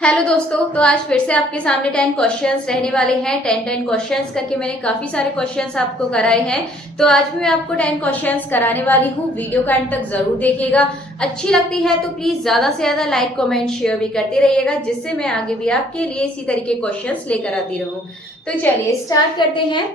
Hello दोस्तों, तो आज फिर से आपके सामने 10 क्वेश्चंस रहने वाले हैं। 10 क्वेश्चंस करके मैंने काफी सारे क्वेश्चंस आपको कराए हैं। तो आज भी मैं आपको 10 क्वेश्चंस कराने वाली हूँ। वीडियो का अंत तक जरूर देखिएगा। अच्छी लगती है तो प्लीज ज्यादा से ज्यादा लाइक कमेंट शेयर भी करते रहिएगा, जिससे मैं आगे भी आपके लिए इसी तरीके क्वेश्चंस लेकर आती रहूं। तो चलिए स्टार्ट करते हैं।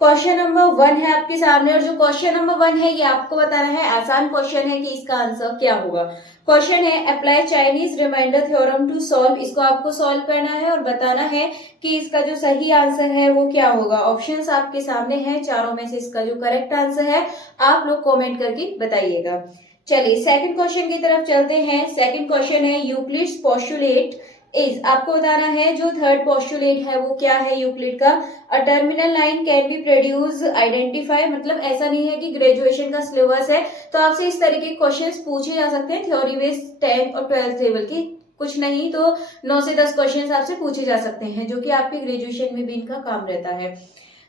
क्वेश्चन नंबर 1 है आपके सामने, और जो क्वेश्चन नंबर 1 है ये आपको बताना है। आसान क्वेश्चन है कि इसका आंसर क्या होगा। क्वेश्चन है apply Chinese remainder theorem to solve. इसको आपको सॉल्व करना है और बताना है कि इसका जो सही आंसर है वो क्या होगा। ऑप्शंस आपके सामने हैं, चारों में से इसका जो करेक्ट आंसर है आप लोग कमेंट करके बताइएगा। चलिए सेकंड क्वेश्चन की तरफ चलते हैं। सेकंड क्वेश्चन है यूक्लिड्स पोस्टुलेट इज। आपको बताना है जो थर्ड पोस्टुलेट है वो क्या है यूक्लिड का। A terminal line can be produce identify. मतलब ऐसा नहीं है कि ग्रेजुएशन का सिलेबस है तो आपसे इस तरीके के क्वेश्चंस पूछे जा सकते हैं थ्योरी बेस्ड 10th और 12th लेवल के। कुछ नहीं तो 9 से 10 क्वेश्चंस आपसे पूछे जा सकते हैं, जो कि आपके ग्रेजुएशन में भी इनका काम रहता है।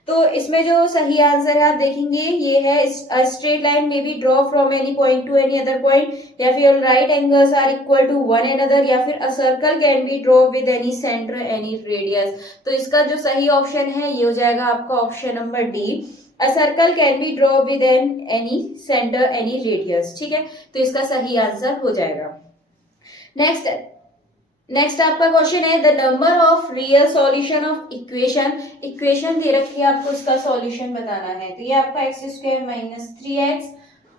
तो इसमें जो सही आंसर है आप देखेंगे ये है स्ट्रेट लाइन में be draw from any point to any other point, या फिर right angles are equal to one another, या फिर a circle can be draw with any centre any radius. तो इसका जो सही ऑप्शन है ये हो जाएगा आपका option number D. A circle can be draw with any centre any radius. ठीक है, तो इसका सही आंसर हो जाएगा। नेक्स्ट नेक्स्ट आपका क्वेश्चन है the number of real solution of equation. Equation दे रखी है, आपको इसका सॉल्यूशन बताना है। तो ये आपका x square minus 3x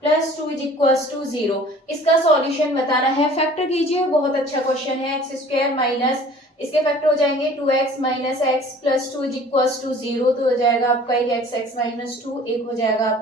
plus 2 is equal to 0। इसका सॉल्यूशन बताना है। फैक्टर कीजिए, बहुत अच्छा क्वेश्चन है। एक्स स्क्वायर माइनस इसके फैक्टर हो जाएंगे 2x minus x plus 2 is equal to 0। तो हो जाएगा आपका एक एक्स माइनस 2, एक हो जाएगा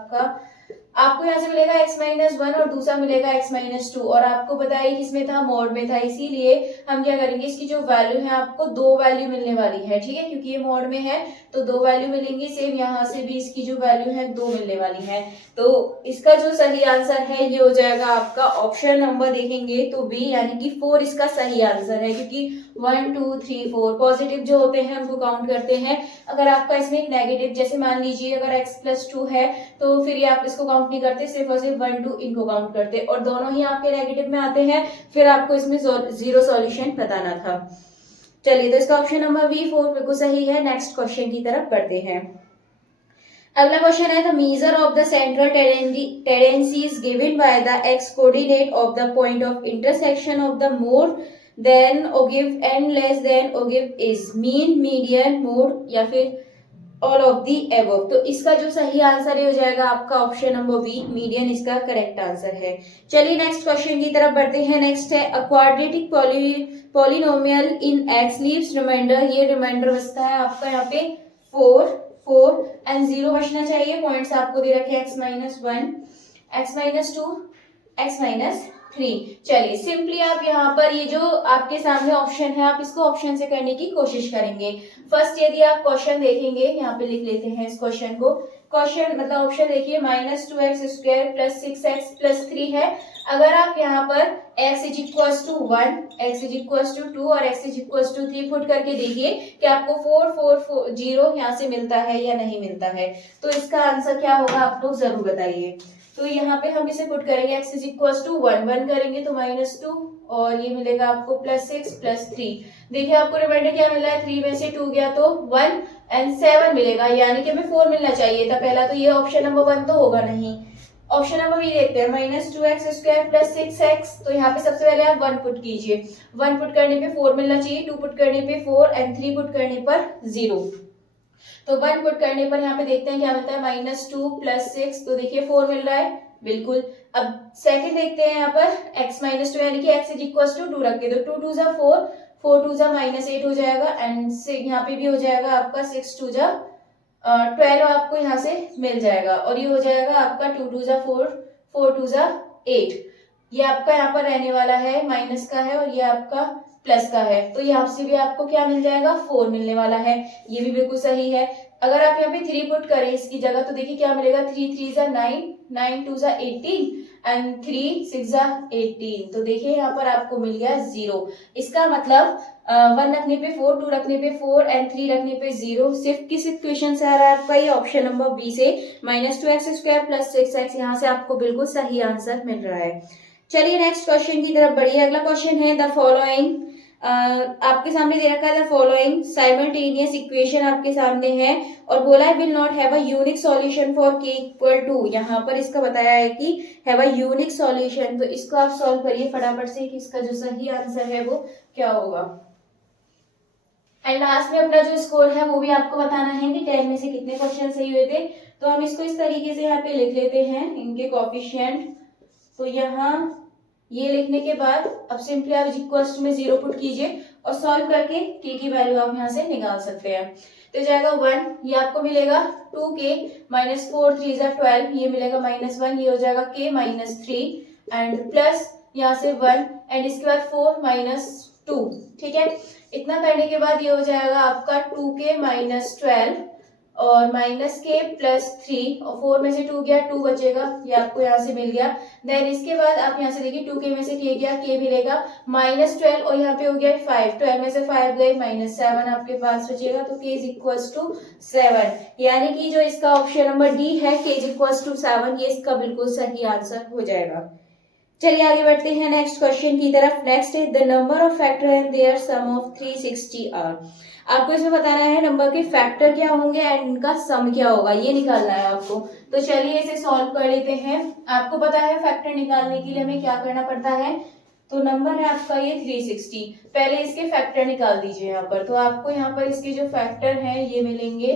आपको यहाँ से मिलेगा x माइनस 1 और दूसरा मिलेगा x माइनस 2। और आपको बताइए किसमें था, मोड में था, इसीलिए हम क्या करेंगे इसकी जो वैल्यू है आपको दो वैल्यू मिलने वाली है। ठीक है, क्योंकि ये मोड में है तो दो वैल्यू मिलेंगी। सेम यहाँ से भी इसकी जो वैल्यू है दो मिलने वाली है। तो इसका जो सही आंसर है ये हो जाएगा आपका ऑप्शन नंबर देखेंगे तो बी, यानी कि 4 इसका सही आंसर है। क्योंकि 1 2 3 4 पॉजिटिव जो होते हैं उनको काउंट करते हैं। अगर आपका इसमें एक नेगेटिव, जैसे मान लीजिए अगर x प्लस 2 है तो फिर ये आप इसको काउंट नहीं करते, सिर्फ और सिर्फ 1 2 इनको काउंट करते, और दोनों ही आपके नेगेटिव में आते हैं। फिर आपको इसमें जीरो सॉल्यूशन बताना था। चलिए, तो इसका ऑप्शन नंबर बी 4 बिल्कुल सही है। नेक्स्ट क्वेश्चन की तरफ बढ़ते हैं। अगला क्वेश्चन है the measure of the central tendency is given by the x coordinate of the point of intersection of the more than ogive and less than ogive is mean, median, mode, या फिर all of the above. तो इसका जो सही answer हो जाएगा आपका option number B, median इसका करेक्ट आंसर है। चलिए नेक्स्ट क्वेश्चन की तरफ बढ़ते हैं। नेक्स्ट है a quadratic polynomial in x leaves remainder. ये रिमाइंडर बचता है आपका यहाँ पे 4 4 एंड 0 बचना चाहिए। पॉइंट्स आपको दे रखे x minus 1, x minus 2, x minus 3। चलिए सिंपली आप यहाँ पर ये जो आपके सामने ऑप्शन है आप इसको ऑप्शन से करने की कोशिश करेंगे। फर्स्ट यदि आप क्वेश्चन देखेंगे, यहाँ पे लिख लेते हैं इस क्वेश्चन को। क्वेश्चन मतलब ऑप्शन देखिए minus 2x square plus 6x plus 3 है। अगर आप यहाँ पर x is equal to 1, x is equal to 2 और x is equal to 3 put करके देखिए कि आपको 4 4 4 0 यहाँ से मिलता है या नहीं मिलता है। तो इसका आंसर क्या होगा आप लोग जरूर बताइए। तो यहाँ पे हम इसे पुट करेंगे x इज इक्वल टू 1 1 करेंगे तो माइनस 2, और ये मिलेगा आपको प्लस 6 प्लस 3। देखिए आपको रिमाइंडर क्या मिला है, 3 में से 2 गया तो 1 एंड 7 मिलेगा, यानी कि हमें 4 मिलना चाहिए था पहला। तो ये ऑप्शन नंबर 1 तो होगा नहीं। ऑप्शन नंबर बी देखते हैं, minus 2x square plus 6x। तो यहाँ पे सबसे पहले आप 1 पुट कीजिए। 1 पुट करने पे 4 मिलना चाहिए, 2 पुट करने पे 4 एंड 3 पुट करने पर 0। तो 1 पुट करने पर यहाँ पे देखते हैं क्या मिलता है, माइनस 2 प्लस 6। तो देखिए 4 मिल रहा है बिल्कुल। अब सेकंड देखते हैं यहाँ पर x माइनस 2, यानी कि x इज इक्वल टू 2 रख के, तो 2 2 जा 4, 4 2 जा माइनस 8 हो जाएगा, एंड यहाँ पे भी हो जाएगा आपका 6 2 जा 12 आपको यहाँ से मिल जाएगा, और ये हो जाएगा आपका 2 2 जा 4, 4 2 जा 8। ये आपका यहाँ पर रहने वाला है, माइनस का है, और ये आपका प्लस का है। तो यहाँ से भी आपको क्या मिल जाएगा, 4 मिलने वाला है। ये भी बिल्कुल सही है। अगर आप यहाँ पे 3 पुट करें इसकी जगह तो देखिए क्या मिलेगा, 3 3 जा 9, 9 2 जा 18 एंड 3 6 जा 18। तो देखिए यहाँ पर आपको मिल गया 0। इसका मतलब 1 रखने पे 4, 2 रखने पे 4 एंड 3 रखने पे 0। सिर्फ किस इक्वेशन से आ रहा है आपका ये ऑप्शन नंबर बी से, minus 2x square plus 6x। यहाँ से आपको बिल्कुल सही आंसर मिल रहा है। चलिए नेक्स्ट क्वेश्चन की तरफ बढ़िए। अगला क्वेश्चन है द फॉलोइंग आपके सामने दे रखा है द फॉलोइंग साइमल्टेनियस इक्वेशन आपके सामने है और बोला है will not have a unique solution for के इक्वल टू, यहाँ पर इसका बताया है कि हैव अ यूनिक सॉल्यूशन। तो इसको आप सॉल्व करिए फटाफट से कि इसका जो सही आंसर है वो क्या होगा। एंड लास्ट में अपना जो स्कोर है वो भी आपको बताना है कि 10 में से कितने क्वेश्चन सही हुए थे। तो हम इसको इस तरीके से यहाँ पे लिख लेते हैं इनके कोएफिशिएंट। तो यहाँ ये लिखने के बाद अब सिंपली आप इक्वल्स में 0 पुट कीजिए और सॉल्व करके के की वैल्यू आप यहाँ से निकाल सकते हैं। तो जाएगा 1, ये आपको मिलेगा 2k माइनस 4 3 12, ये मिलेगा -1, ये हो जाएगा k -3 एंड प्लस यहाँ से 1 एंड इसके बाद 4 -2। ठीक है, इतना करने के बाद ये हो जाएगा आपका 2k -12 और -k +3 और 4 में से 2 गया 2 बचेगा, ये आपको यहाँ से मिल गया। देन इसके बाद आप यहाँ से देखिए 2k में से k गया, k मिलेगा -12 और यहाँ पे हो गया 5, 12 में से 5 गए -7 आपके पास बचेगा। तो k = 7, यानी कि जो इसका ऑप्शन नंबर डी है k = 7, ये इसका बिल्कुल सही आंसर हो जाएगा। चलिए आगे बढ़ते हैं नेक्स्ट क्वेश्चन की तरफ। नेक्स्ट है the number of factor and their sum of 360 are. आपको इसमें बताना है नंबर के फैक्टर क्या होंगे एंड इनका सम क्या होगा, ये निकालना है आपको। तो चलिए इसे सॉल्व कर लेते हैं। आपको पता है फैक्टर निकालने के लिए हमें क्या करना पड़ता है। तो नंबर है आपका ये 360, पहले इसके फैक्टर निकाल दीजिए यहाँ पर। तो आपको यहाँ पर इसके जो फैक्टर हैं ये मिलेंगे,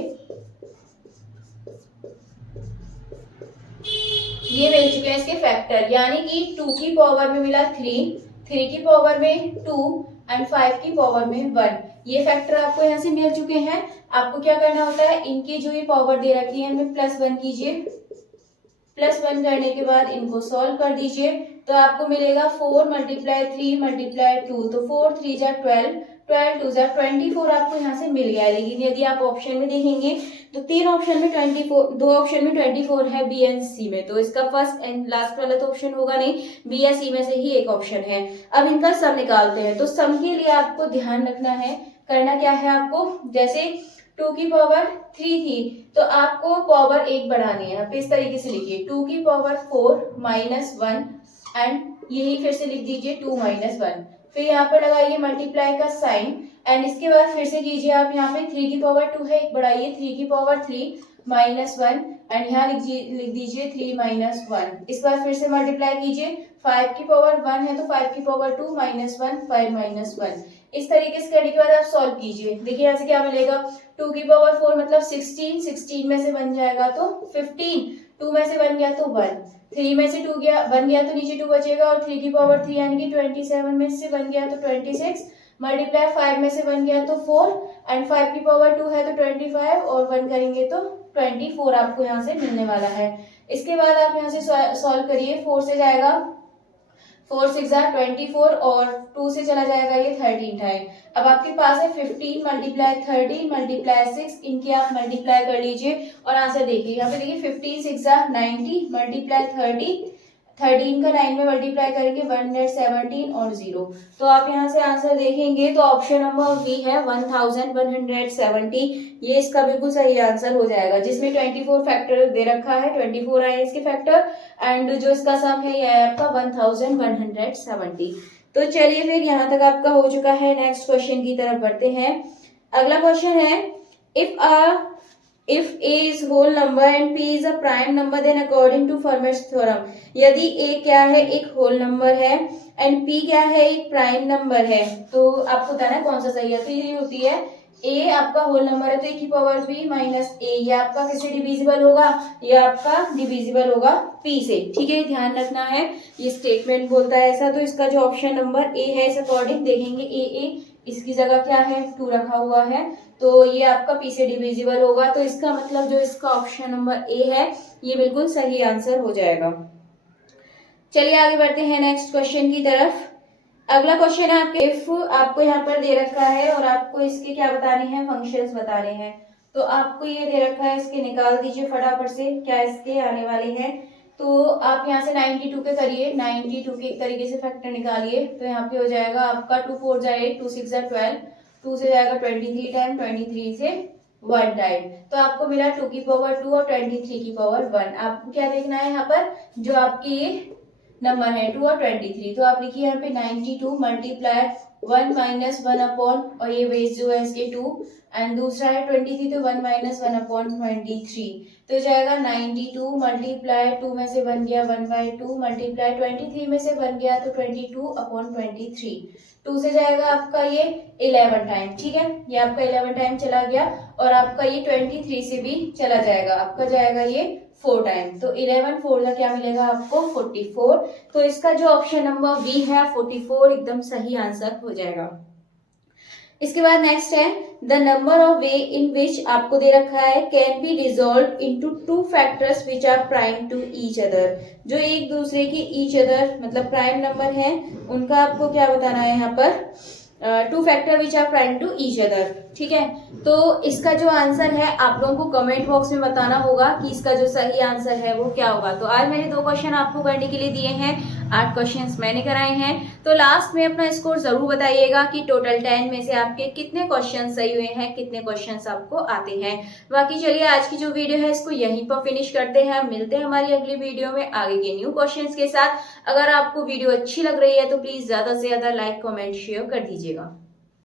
ये मिल चुके हैं इसके फैक्टर, यानी कि 2 की पावर में मिला 3, 3 की पावर में 2 एंड 5 की पावर में 1। ये फैक्टर आपको यहाँ से मिल चुके हैं। आपको क्या करना होता है, इनकी जो ये पावर दे रखी है इनमें +1 कीजिए। +1 करने के बाद इनको सॉल्व कर दीजिए। तो आपको मिलेगा 4 × 3 × 2, तो 4 3 जा 12, 12 2 जा 24 आपको यहाँ से मिल गया है। लेकिन यदि आप ऑप्शन में देखेंगे तो 3 ऑप्शन में 24, 2 ऑप्शन में 24 है बी एंड सी में, तो इसका फर्स्ट एंड लास्ट वाला तो ऑप्शन होगा नहीं, बी या सी में से ही एक ऑप्शन है। अब इनका सम निकालते हैं। तो सम के लिए आपको ध्यान रखना है, करना क्या है आपको, जैसे 2 की पावर 3 थी तो आपको पावर 1 बढ़ानी है। आप इस तरीके से लिखिए 2 की पावर 4 -1 एंड यही फिर से लिख दीजिए 2 - 1, फिर यहाँ पर लगाइए मल्टीप्लाई का साइन एंड इसके बाद फिर से कीजिए आप यहाँ पे 3 की पावर 2 है, 1 बढ़ाइए 3 की पावर 3 -1 एंड यहाँ लिख दीजिए 3 -1। इस बार फिर से मल्टीप्लाई कीजिए, 5 की पावर 1 है तो 5 की पावर 2 -1 5 -1। इस तरीके से करने के बाद आप सॉल्व कीजिए। देखिए यहाँ से क्या मिलेगा, 2 की पावर 4 मतलब 16, 16 में से 1 जाएगा तो 15, 2 में से 1 गया तो 1, 3 में से 2 गया 1 गया तो नीचे 2 बचेगा और 3 की पावर 3 यानी कि 27 में से 1 गया तो 26, मल्टीप्लाई 5 में से 1 गया तो 4 एंड 5 की पावर 2 है तो 25 और 1 करेंगे तो 24 आपको यहाँ से मिलने वाला है। इसके बाद आप यहाँ से सॉल्व करिए, 4 से जाएगा 4 6 24 और 2 से चला जाएगा ये 13 टाइम। अब आपके पास है 15 × 13 × 6, इनके आप मल्टीप्लाई कर लीजिए और आंसर देखिए। यहाँ पे देखिए 15 6 90 मल्टीप्लाई 30, 13 का 9 में मल्टीप्लाई करेंगे 117 और 0। तो आप यहाँ से आंसर देखेंगे तो ऑप्शन नंबर बी है 1170, ये इसका बिल्कुल सही आंसर हो जाएगा, जिसमें 24 फैक्टर दे रखा है, 24 आए इसके फैक्टर एंड जो इसका सम है यह है आपका 1170। तो चलिए फिर यहाँ तक आपका हो चुका है। नेक्स्ट क्वेश्चन की तरफ बढ़ते हैं। अगला क्वेश्चन है if a is whole number and p is a prime number then according to Fermat's theorem, यदि a क्या है एक होल नंबर है एंड p क्या है एक प्राइम नंबर है, तो आपको बताना है कौन सा सही है। तो ये होती है a आपका होल नंबर है तो a की पावर b माइनस a, ये आपका किससे डिविजिबल होगा, ये आपका डिविजिबल होगा p से। ठीक है, ध्यान रखना है, ये स्टेटमेंट बोलता है ऐसा। तो इसका जो ऑप्शन नंबर a है इस अकॉर्डिंग देखेंगे a इसकी जगह क्या है 2 रखा हुआ है तो ये आपका p से डिविजिबल होगा। तो इसका मतलब जो इसका ऑप्शन नंबर ए है ये बिल्कुल सही आंसर हो जाएगा। चलिए आगे बढ़ते हैं नेक्स्ट क्वेश्चन की तरफ। अगला क्वेश्चन है आपके इफ आपको यहाँ पर दे रखा है और आपको इसके क्या बताने हैं, फंक्शंस बताने हैं। तो आपको ये दे रखा है, इसके निकाल दीजिए फटाफट से क्या इसके आने वाले हैं। तो आप यहाँ से 92 के करिए, 92 के तरीके से फैक्टर निकालिए। तो यहाँ पे हो जाएगा आपका 2 4 जा 8, 2 6 जा 12, 2 से जाएगा 23 टाइम, 23 से 1 टाइम। तो आपको मिला 2 की पावर 2 और 23 की पावर 1। आपको क्या देखना है यहाँ पर, जो आपकी ये नंबर है 2 और 23। तो आप लिखिए यहाँ पे 92 मल्टीप्लाई 1 माइनस 1 अपॉन, और ये बेस जो है इसके 2, एंड दूसरा है 23, तो 1 माइनस 1 अपॉन 23, तो जाएगा 92 मल्टीप्लाई 2 में से बन गया 1/2 मल्टीप्लाई 23 में से बन गया तो 22 अपॉन 23, 2 से जाएगा आपका ये 11 टाइम, ठीक है, ये आपका 11 टाइम चला गया, और आपका ये 23 से भी चला जाएगा, आपका जाएगा ये 4 टाइम, तो 11 4 का क्या मिलेगा आपको 44, तो इसका जो ऑप्शन नंबर बी है 44 एकदम सही आंसर हो जाएगा। इसके बाद नेक्स्ट है the number of way in which आपको दे रखा है can be resolve into 2 factors which are prime to each other, जो एक दूसरे के ईच अदर मतलब प्राइम नंबर है उनका आपको क्या बताना है यहाँ पर 2 factor which are prime to each other, ठीक है। तो इसका जो आंसर है आप लोगों को कमेंट बॉक्स में बताना होगा कि इसका जो सही आंसर है वो क्या होगा। तो आज मैंने 2 क्वेश्चन आपको करने के लिए दिए हैं, 8 क्वेश्चंस मैंने कराए हैं, तो लास्ट में अपना स्कोर जरूर बताइएगा कि टोटल 10 में से आपके कितने क्वेश्चन सही हुए हैं, कितने क्वेश्चंस आपको आते हैं। बाकी चलिए आज की जो वीडियो है इसको यहीं पर फिनिश करते हैं, मिलते हैं हमारी अगली वीडियो में आगे के न्यू क्वेश्चंस के साथ। अगर आपको वीडियो अच्छी लग रही है तो प्लीज ज्यादा से ज्यादा लाइक कमेंट शेयर कर दीजिएगा।